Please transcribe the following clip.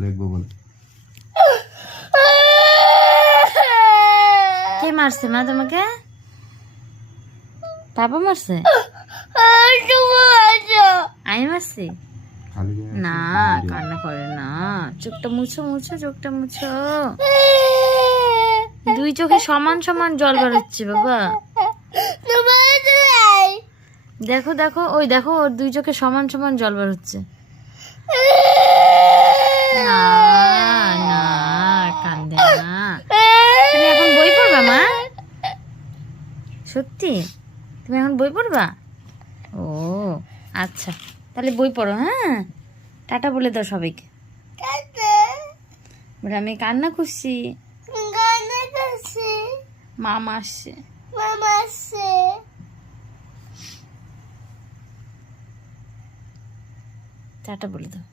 লিখবো বলে। কে মারছে মা তোমাকে? পাপা মারছে? আমি মারছি? খালি গায়ে আছে, না, ভিজে। কান্না করে না। চোখটা মুছো মুছো, চোখটা মুছো। দুই চোখে সমান সমান জল বেরোচ্ছে বাবা। দেখো দেখো, ওই দেখো ওর দুই চোখে সমান সমান জল বেরোচ্ছে। না না, কান্দে না। তুমি এখন বই পড়বা মা? সত্যি তুমি এখন বই পড়বা? ও আচ্ছা, তাহলে বই পড়ো। হ্যাঁ, টাটা বলে দাও সবাইকে। বলে আমি কান্না করছি, মামা আসছে। টাটা বলে দাও।